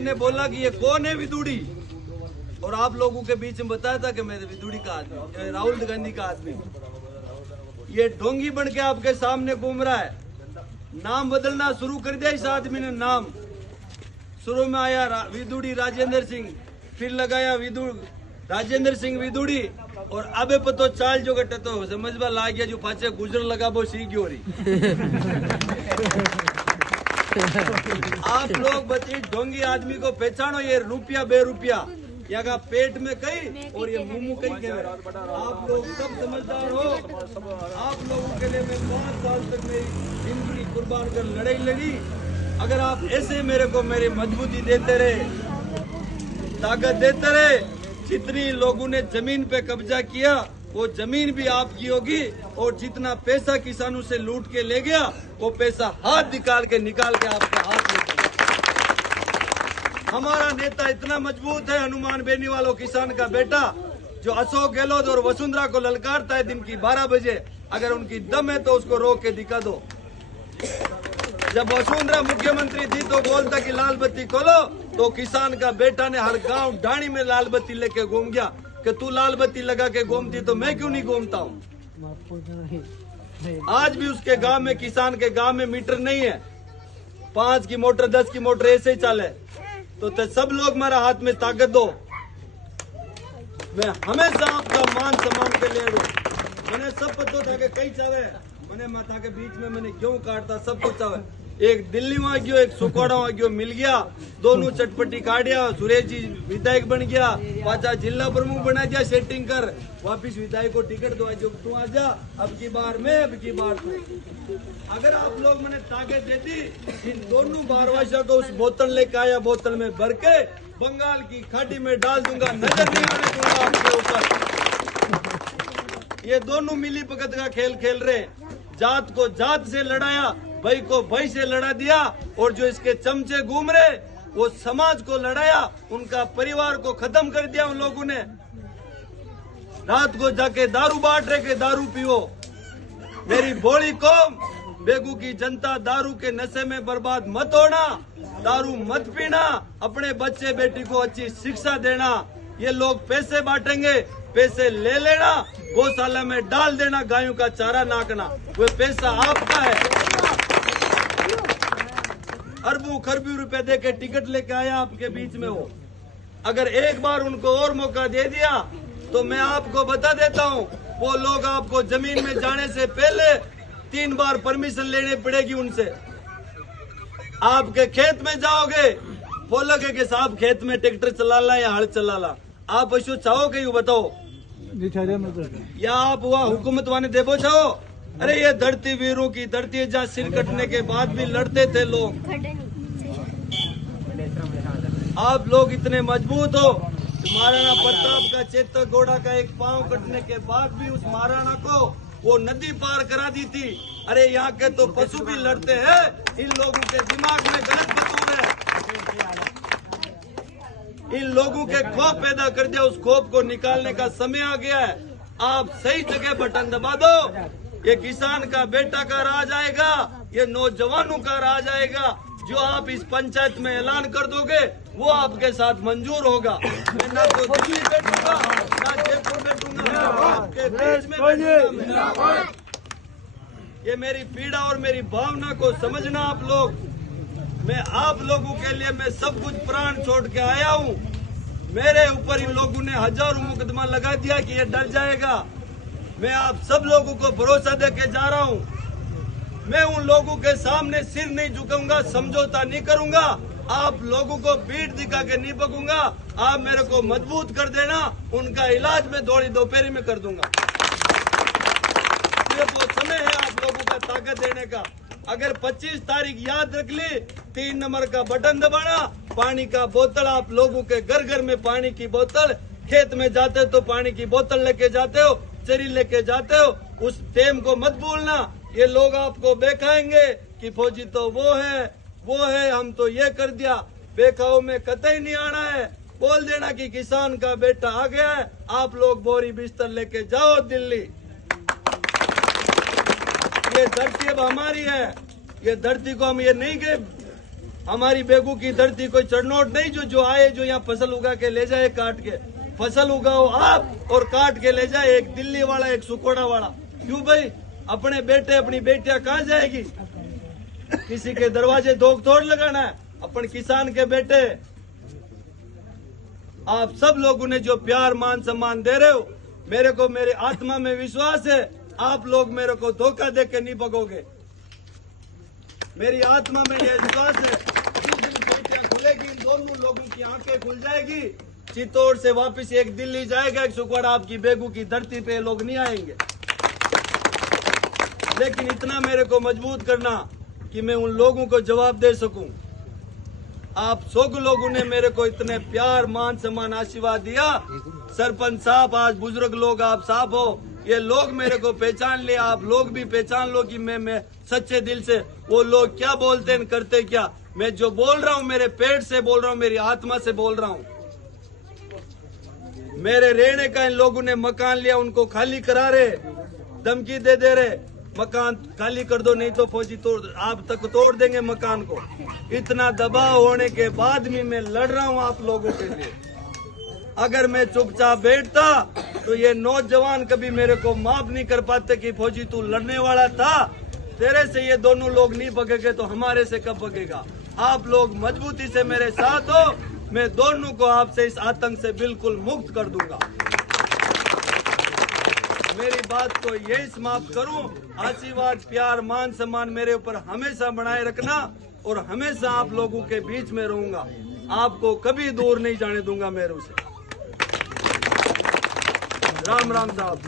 ने बोला कि ये कौन है विदुड़ी, और आप लोगों के बीच में बताया था कि मेरे विदुड़ी का आदमी, राहुल गांधी का आदमी। ये ढोंगी बन के आपके सामने घूम रहा है। नाम बदलना शुरू कर दिया इस आदमी ने। नाम शुरू में आया विदुड़ी राजेंद्र सिंह, फिर लगाया राजेंद्र सिंह विदुड़ी, और अबे पतो चाल जो गटे तो समझ में ला गया जो पाचे गुजर लगा वो सीख हो रही। आप लोग बच्चे ढोंगी आदमी को पहचानो। ये रुपया बेरुपया यहाँ का पेट में कहीं और ये मुंह कहीं के। आप लोग सब समझदार हो। आप लोगों के लिए मैं 5 साल तक मेरी जिंदगी कुर्बान कर लड़ाई लड़ी। अगर आप ऐसे मेरे को मेरी मजबूती देते रहे, ताकत देते रहे, जितनी लोगों ने जमीन पे कब्जा किया वो जमीन भी आपकी होगी, और जितना पैसा किसानों से लूट के ले गया वो पैसा हाथ निकाल के आपके हाथ में। हमारा नेता इतना मजबूत है, हनुमान बेनीवाल किसान का बेटा, जो अशोक गहलोत और वसुंधरा को ललकारता है दिन की 12 बजे। अगर उनकी दम है तो उसको रोक के दिखा दो। जब वसुंधरा मुख्यमंत्री थी तो बोलता कि लाल बत्ती खोलो, तो किसान का बेटा ने हर गांव ढाणी में लाल बत्ती लेके घूम गया कि तू लाल बत्ती लगा के घूमती तो मैं क्यों नहीं घूमता हूँ। आज भी उसके गांव में, किसान के गांव में मीटर नहीं है। 5 की मोटर 10 की मोटर ऐसे ही चाले। तो सब लोग मेरा हाथ में ताकत दो। मैं हमेशा आपका मान सम्मान के लिए मैंने सब पता था कि कई चावे मैंने माथा के बीच में मैंने क्यों काटता, सब कुछ चावे। एक दिल्ली में गयो, एक सुकोड़ा में गयो, मिल गया, दोनों चटपटी काटिया। सुरेश जी विधायक बन गया, पाचा जिला प्रमुख बना दिया, सेटिंग कर वापिस विधायक को टिकट दो, जो तू आ जा, अब की बार मैं, अब की बार तू। अगर आप लोग मैंने ताकत देती, इन दोनों भारवासियों को उस बोतल लेके आया, बोतल में भर के बंगाल की खाड़ी में डाल दूंगा, नजर नहीं आने दूंगा आपके ऊपर। ये दोनों मिली भगत का खेल खेल रहे। जात को जात से लड़ाया, भाई को भाई से लड़ा दिया, और जो इसके चमचे घूम रहे वो समाज को लड़ाया, उनका परिवार को खत्म कर दिया उन लोगों ने। रात को जाके दारू बांट रहे के दारू पियो। मेरी भोली कौम, बेगू की जनता, दारू के नशे में बर्बाद मत होना, दारू मत पीना, अपने बच्चे बेटी को अच्छी शिक्षा देना। ये लोग पैसे बांटेंगे, पैसे ले लेना, गौशाला में डाल देना, गायों का चारा नाकना, वो पैसा आपका है। अरबों खरबों रुपए दे के टिकट लेके आया आपके बीच में हो। अगर एक बार उनको और मौका दे दिया तो मैं आपको बता देता हूँ, वो लोग आपको जमीन में जाने से पहले 3 बार परमिशन लेनी पड़ेगी उनसे। आपके खेत में जाओगे, बोलोगे कि साहब खेत में ट्रैक्टर चला ला या हल चला ला, आप पशु चाहोगे यू बताओ, या आप हुआ हुकूमत वाने देवो चाहो। अरे ये धरती वीरों की धरती है, जहाँ सिर कटने के बाद भी लड़ते थे लोग। आप लोग इतने मजबूत हो। महाराणा प्रताप का चेतक घोड़ा का एक पांव कटने के बाद भी उस महाराणा को वो नदी पार करा दी थी। अरे यहाँ के तो पशु भी लड़ते हैं। इन लोगों के दिमाग में गलत बतूर है। इन लोगों के खौफ पैदा कर दिया, उस खौफ को निकालने का समय आ गया है। आप सही जगह बटन दबा दो। ये किसान का बेटा का राज आएगा, ये नौजवानों का राज आएगा। जो आप इस पंचायत में ऐलान कर दोगे वो आपके साथ मंजूर होगा। मैं ना तो दिल्ली बैठूंगा ना जयपुर बैठूंगा, आपके बीच में बैठूंगा। ये मेरी पीड़ा और मेरी भावना को समझना आप लोग। मैं आप लोगों के लिए मैं सब कुछ प्राण छोड़ के आया हूँ। मेरे ऊपर इन लोगों ने हजारों मुकदमा लगा दिया कि ये डर जाएगा। मैं आप सब लोगों को भरोसा दे के जा रहा हूँ। मैं उन लोगों के सामने सिर नहीं झुकाऊंगा, समझौता नहीं करूंगा। आप लोगों को पीठ दिखा के नहीं बकूंगा। आप मेरे को मजबूत कर देना, उनका इलाज मैं दौड़ी दोपहरी में कर दूंगा। ये वो समय है आप लोगों का ताकत देने का। अगर 25 तारीख याद रख ली, 3 नंबर का बटन दबाना, पानी का बोतल, आप लोगों के घर घर में पानी की बोतल, खेत में जाते हो तो पानी की बोतल लेके जाते हो, चरी लेके जाते हो, उस टेम को मत भूलना। ये लोग आपको बेखाएंगे कि फौजी तो वो है, हम तो ये कर दिया। बेखाओं में कतई नहीं आना है। बोल देना कि किसान का बेटा आ गया है, आप लोग बोरी बिस्तर लेके जाओ दिल्ली। ये धरती अब हमारी है। ये धरती को हम ये नहीं के हमारी बेगू की धरती कोई चढ़नोट नहीं जो आए जो यहाँ फसल उगा के ले जाए काट के। फसल उगाओ आप और काट के ले जाए एक दिल्ली वाला एक सुकोड़ा वाला। क्यों भाई? अपने बेटे अपनी बेटियां कहाँ जाएगी? किसी के दरवाजे धोख थोड़ लगाना है। अपन किसान के बेटे, आप सब लोग उन्हें जो प्यार मान सम्मान दे रहे हो, मेरे को मेरे आत्मा में विश्वास है आप लोग मेरे को धोखा दे के नहीं भगोगे। मेरी आत्मा में यह विश्वास है जिस दिन बेटियां खुलेगी इन दोनों लोगों की आंखें खुल जाएगी। चित्तौड़ से वापस एक दिल्ली जाएगा, एक सुखवाड़ा आपकी बेगू की धरती पे लोग नहीं आएंगे। लेकिन इतना मेरे को मजबूत करना कि मैं उन लोगों को जवाब दे सकूं। आप सब लोगों ने मेरे को इतने प्यार मान सम्मान आशीर्वाद दिया। सरपंच साहब, आज बुजुर्ग लोग आप साहब हो, ये लोग मेरे को पहचान ले, आप लोग भी पहचान लो कि मैं सच्चे दिल से, वो लोग क्या बोलते हैं करते क्या, मैं जो बोल रहा हूँ मेरे पेट से बोल रहा हूँ, मेरी आत्मा से बोल रहा हूँ। मेरे रहने का इन लोगों ने मकान लिया, उनको खाली करा रहे, धमकी दे रहे मकान खाली कर दो नहीं तो फौजी आप तक तोड़ देंगे मकान को। इतना दबाव होने के बाद भी मैं लड़ रहा हूँ आप लोगों के लिए। अगर मैं चुपचाप बैठता तो ये नौजवान कभी मेरे को माफ नहीं कर पाते कि फौजी तू लड़ने वाला था, तेरे से ये दोनों लोग नहीं भगेंगे तो हमारे से कब भगेगा। आप लोग मजबूती से मेरे साथ हो, मैं दोनों को आपसे इस आतंक से बिल्कुल मुक्त कर दूंगा। मेरी बात को यही समाप्त करूं। आशीर्वाद प्यार मान सम्मान मेरे ऊपर हमेशा बनाए रखना और हमेशा आप लोगों के बीच में रहूंगा, आपको कभी दूर नहीं जाने दूंगा मेरे से। राम राम साहब।